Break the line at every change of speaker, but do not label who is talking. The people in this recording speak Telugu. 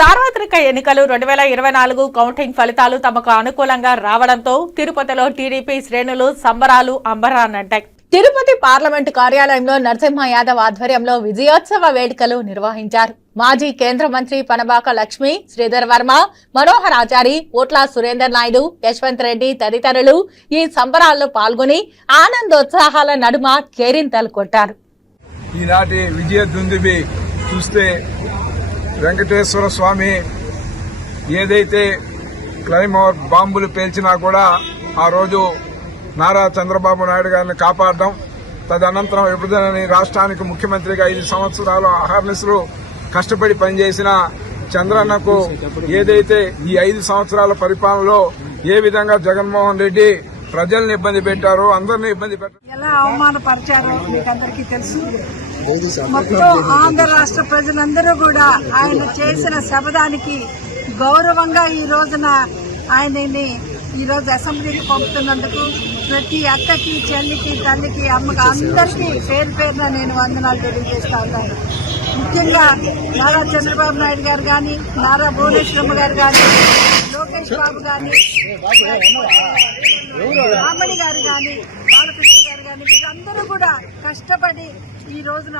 సార్వత్రిక ఎన్నికలు రెండు వేల ఇరవై నాలుగు కౌంటింగ్ ఫలితాలు తమకు అనుకూలంగా రావడంతో తిరుపతిలో టీడీపీ శ్రేణులు సంబరాలు అంబరానంటాయి తిరుపతి పార్లమెంటు కార్యాలయంలో నరసింహ యాదవ్ ఆధ్వర్యంలో విజయోత్సవ వేడుకలు నిర్వహించారు. మాజీ కేంద్ర మంత్రి పనబాక లక్ష్మి శ్రీధర్ వర్మ మనోహర్ ఆచారి ఓట్ల సురేందర్ నాయుడు యశ్వంత్ రెడ్డి తదితరులు ఈ సంబరాల్లో పాల్గొని ఆనందోత్సాహాల నడుమ కేరింతలు కొట్టారు.
ఈనాటి విజయ దుందుబి చూస్తే వెంకటేశ్వర స్వామి ఏదైతే క్లైమోర్ బాంబులు పేల్చినా కూడా ఆ రోజు నారా చంద్రబాబు నాయుడు గారిని కాపాడడం తదనంతరం విభజనని రాష్ట్రానికి ముఖ్యమంత్రిగా ఐదు సంవత్సరాలు అహర్నిశలు కష్టపడి పనిచేసిన చంద్రన్నకు ఏదైతే ఈ ఐదు సంవత్సరాల పరిపాలనలో ఏ విధంగా జగన్మోహన్ రెడ్డి ప్రజల్ని ఇబ్బంది పెట్టారో అందరినీ ఇబ్బంది పెట్టారు.
ఎలా అవమానపరిచారో మీకు అందరికీ తెలుసు మొత్తం ఆంధ్ర రాష్ట్ర ప్రజలందరూ కూడా ఆయన చేసిన శబదానికి గౌరవంగా ఈ రోజున ఆయనని ఈ రోజు అసెంబ్లీకి పంపుతున్నందుకు ప్రతి అక్కకి చెల్లికి తల్లికి అమ్మకి అందరికీ పేరు పేరున నేను వందనాలు తెలియజేస్తా ఉన్నాను. ముఖ్యంగా నారా చంద్రబాబు నాయుడు గారు కానీ నారా భువనేశ్వరమ్మ గారు కానీ లోకేష్ బాబు కానీ రామణి గారు కానీ బాలకృష్ణ గారు కానీ వీళ్ళందరూ కూడా కష్టపడి ఈ రోజున